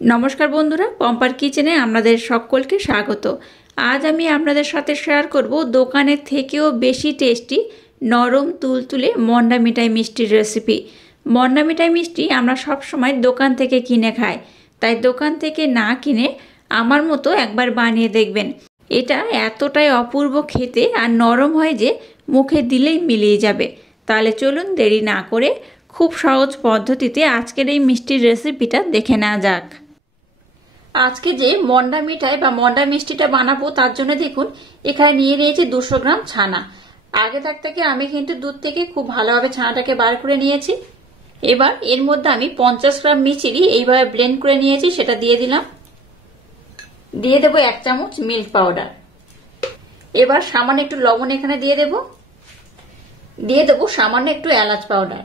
নমস্কার বন্ধুরা, পম্পার কিচেনে আপনাদের সকলকে স্বাগত। আজ আমি আপনাদের সাথে শেয়ার করব দোকানের থেকেও বেশি টেস্টি নরম তুলতুলে মন্ডা মিঠাই মিষ্টির রেসিপি। মন্ডা মিঠাই মিষ্টি আমরা সব সময় দোকান থেকে কিনে খাই, তাই দোকান থেকে না কিনে আমার মতো একবার বানিয়ে দেখবেন। এটা এতটাই অপূর্ব খেতে আর নরম হয় যে মুখে দিলেই মিলিয়ে যাবে। তাহলে চলুন দেরি না করে খুব সহজ পদ্ধতিতে আজকের এই মিষ্টির রেসিপিটা দেখে নেওয়া যাক। আজকে যে মন্ডা মিঠাই বা মন্ডা মিষ্টিটা বানাবো তার জন্য দেখুন এখানে নিয়ে নিয়েছি 200 গ্রাম ছানা। আগে থাকতে আমি কিন্তু দুধ থেকে খুব ভালোভাবে ছানাটাকে বার করে নিয়েছি। এবার এর মধ্যে আমি 50 গ্রাম মিচিরি এইভাবে ব্লেন্ড করে নিয়েছি, সেটা দিয়ে দিলাম। দিয়ে দেবো 1 চামচ মিল্ক পাউডার। এবার সামান্য একটু লবণ এখানে দিয়ে দেবো সামান্য একটু এলাচ পাউডার।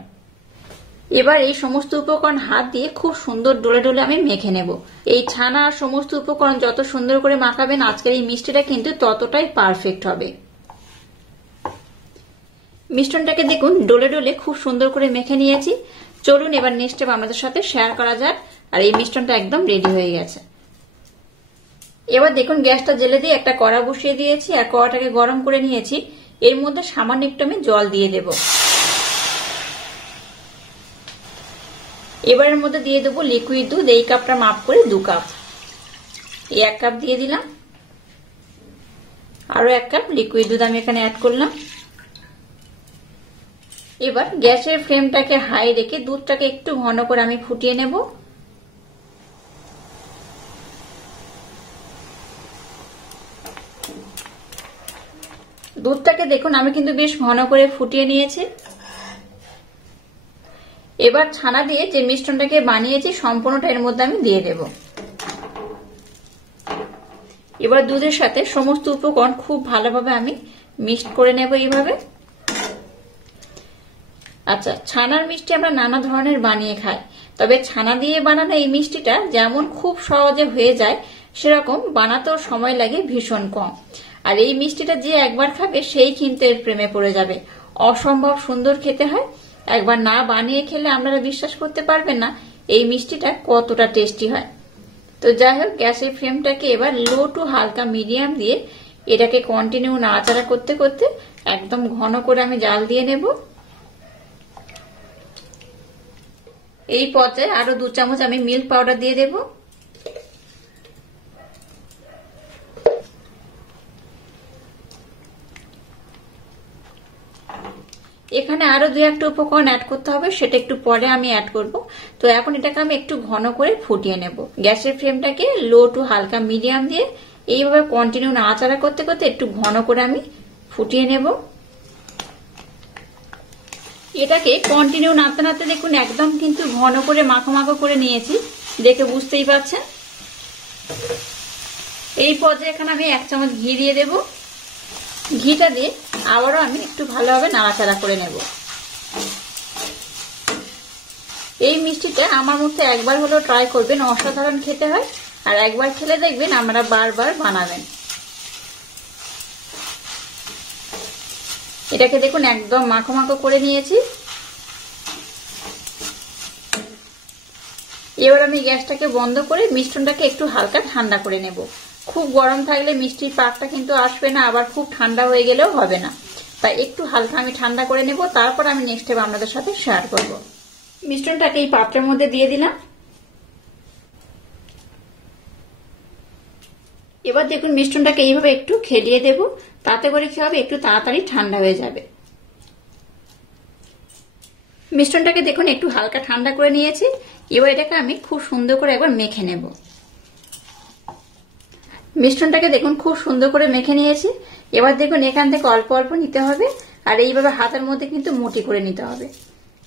এবার এই সমস্ত উপকরণ হাত দিয়ে খুব সুন্দর ডলে ডলে আমি মেখে নেব। এই ছানা আর সমস্ত উপকরণ যত সুন্দর করে মাখাবেন আজকের এই মিষ্টিটা কিন্তু ততটাই পারফেক্ট হবে। মিশ্রণটাকে দেখুন ডলে ডলে খুব সুন্দর করে মেখে নিয়েছি। চলুন এবার নেক্সট স্টেপ আমাদের সাথে শেয়ার করা যাক। আর এই মিশ্রণটা একদম রেডি হয়ে গেছে। এবার দেখুন গ্যাসটা জেলে দিয়ে একটা কড়া বসিয়ে দিয়েছি আর কড়াটাকে গরম করে নিয়েছি। এর মধ্যে সামান্য একটু আমি জল দিয়ে দেব। এবার এর মধ্যে দিয়ে দেবো লিকুইড দুধ। এই কাপটা মাপ করে 2 কাপ। এই 1 কাপ দিয়ে দিলাম। আরো 1 কাপ লিকুইড দুধ আমি এখানে অ্যাড করলাম। এবার গ্যাসের ফ্লেমটাকে হাই রেখে দুধটাকে একটু ঘন করে আমি ফুটিয়ে নেব। দুধটাকে দেখুন আমি কিন্তু বেশ ঘন করে ফুটিয়ে নিয়েছি। এবার ছানা দিয়ে যে মিশ্রণটাকে বানিয়েছি সম্পূর্ণটা এর মধ্যে আমি দিয়ে দেব। এবার দুধের সাথে সমস্ত উপকরণ খুব ভালোভাবে আমি মিক্সড করে নেব এইভাবে। আচ্ছা, ছানার মিষ্টি আমরা নানা ধরনের বানিয়ে খাই, তবে ছানা দিয়ে বানানো এই মিষ্টিটা যেমন খুব সহজে হয়ে যায় সেরকম বানাতেও সময় লাগে ভীষণ কম। আর এই মিষ্টিটা যে একবার খাবে সেই কিন্তু এর প্রেমে পড়ে যাবে। অসম্ভব সুন্দর খেতে হয়। একবার না বানিয়ে খেলে আপনারা বিশ্বাস করতে পারবেন না এই মিষ্টিটা কতটা টেস্টি হয়। তো যাই হোক, গ্যাসের ফ্লেমটাকে এবার লো টু হালকা মিডিয়াম দিয়ে এটাকে কন্টিনিউ নাড়াচাড়া করতে করতে একদম ঘন করে আমি জাল দিয়ে নেব। এই পর্যায়ে আরো 2 চামচ আমি মিল্ক পাউডার দিয়ে দেব। এখানে আরো 2-1টা উপকরণ অ্যাড করতে হবে, সেটা একটু পরে আমি অ্যাড করব। তো এখন এটাকে আমি একটু ঘন করে ফুটিয়ে নেব। গ্যাসের ফ্লেমটাকে লো টু হালকা মিডিয়াম দিয়ে এইভাবে কন্টিনিউ নাড়াচাড়া করতে করতে একটু ঘন করে আমি ফুটিয়ে নেব। এটাকে কন্টিনিউ নাড়তে নাড়তে দেখুন একদম কিন্তু ঘন করে মাখো মাখো করে নিয়েছি, দেখে বুঝতেই পারছেন। এই পর্যায়ে এখানে আমি 1 চামচ ঘি দিয়ে দেব। ঘিটা দিয়ে আবারও আমি একটু ভালোভাবে নাড়াচাড়া করে নেব। এই মিষ্টিটা আমার মধ্যে একবার হলেও ট্রাই করবেন, অসাধারণ খেতে হয়। আর একবার খেলে দেখবেন আমরা বারবার বানাবেন। এটাকে দেখুন একদম মাখো মাখো করে নিয়েছি। এবার আমি গ্যাসটাকে বন্ধ করে মিশ্রণটাকে একটু হালকা ঠান্ডা করে নেব। খুব গরম থাকলে মিষ্টির পাকটা কিন্তু আসবে না, আবার খুব ঠান্ডা হয়ে গেলেও হবে না। তাই একটু হালকা আমি ঠান্ডা করে নেব, তারপর আমি নেক্সট স্টেপ আপনাদের সাথে শেয়ার করব। মিশ্রণটাকে এই পাত্রের মধ্যে দিয়ে দিলাম। এবার দেখুন মিশ্রণটাকে এইভাবে একটু খেলিয়ে দেব, তাতে করে কি হবে একটু তাড়াতাড়ি ঠান্ডা হয়ে যাবে। মিশ্রণটাকে দেখুন একটু হালকা ঠান্ডা করে নিয়েছি। এবার এটাকে আমি খুব সুন্দর করে একবার মেখে নেব। মিশ্রণটাকে দেখুন খুব সুন্দর করে মেখে নিয়েছি। এবার দেখুন এখান থেকে অল্প অল্প নিতে হবে আর এইভাবে হাতের মধ্যে কিন্তু মুঠি করে নিতে হবে।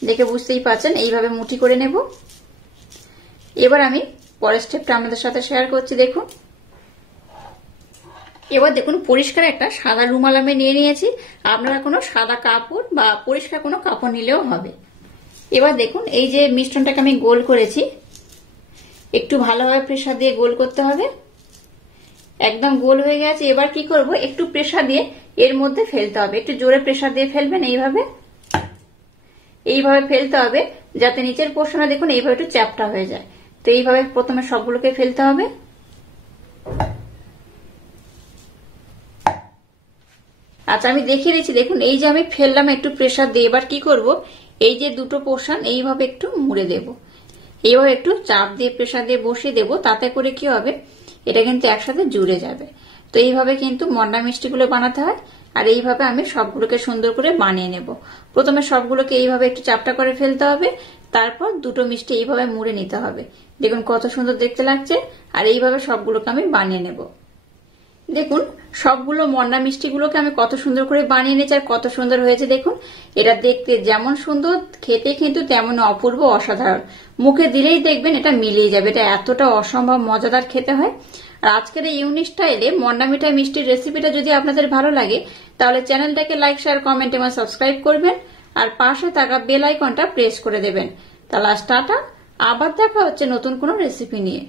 দেখে বুঝতেই পারছেন, এইভাবে মুঠি করে নেব। এবার আমি পরের স্টেপটা আপনাদের সাথে শেয়ার করছি। দেখুন এবার দেখুন পরিষ্কার একটা সাদা রুমাল আমি নিয়ে নিয়েছি। আপনারা কোনো সাদা কাপড় বা পরিষ্কার কোনো কাপড় নিলেও হবে। এবার দেখুন এই যে মিশ্রণটাকে আমি গোল করেছি, একটু ভালোভাবে প্রেসার দিয়ে গোল করতে হবে। একদম গোল হয়ে গেছে। এবার কি করব, একটু প্রেসার দিয়ে এর মধ্যে ফেলতে হবে। একটু জোরে প্রেসার দিয়ে ফেলবেন, এইভাবে ফেলতে হবে যাতে নিচের পোর্শনে দেখুন এইভাবে একটু চ্যাপ্টা হয়ে যায়। তো এইভাবে প্রথমে সবগুলোকে ফেলতে হবে। আচ্ছা, আমি দেখিয়ে দিচ্ছি। দেখুন, এই যে আমি ফেললাম একটু প্রেসার দিয়ে, এবার কি করব, এই যে দুটো পোর্শন এইভাবে একটু মুড়ে দেব। এইভাবে একটু চাপ দিয়ে প্রেসার দিয়ে বসিয়ে দেব, তাতে করে কি হবে, এটা কিন্তু একসাথে জুড়ে যাবে। তো এইভাবে কিন্তু মন্ডা মিষ্টিগুলো বানাতে হয়। আর এইভাবে আমি সবগুলোকে সুন্দর করে বানিয়ে নেব। প্রথমে সবগুলোকে এইভাবে একটু চাপটা করে ফেলতে হবে, তারপর দুটো মিষ্টি এইভাবে মুড়ে নিতে হবে। দেখুন কত সুন্দর দেখতে লাগছে। আর এইভাবে সবগুলোকে আমি বানিয়ে নেব। দেখুন, সবগুলো মন্ডা মিষ্টিগুলোকে আমি কত সুন্দর করে বানিয়ে নিয়েছি, আর কত সুন্দর হয়েছে দেখুন। এটা দেখতে যেমন সুন্দর, খেতে কিন্তু তেমন অপূর্ব, অসাধারণ। মুখে দিলেই দেখবেন এটা মিলিয়ে যাবে। এটা এতটা অসম্ভব মজাদার খেতে হয়। আর আজকের এই ইউনিক স্টাইলে মন্ডা মিঠাই মিষ্টির রেসিপিটা যদি আপনাদের ভালো লাগে, তাহলে চ্যানেলটাকে লাইক, শেয়ার, কমেন্ট এবং সাবস্ক্রাইব করবেন। আর পাশে থাকা বেল আইকনটা প্রেস করে দেবেন। তাহলে টাটা, আবার দেখা হচ্ছে নতুন কোনো রেসিপি নিয়ে।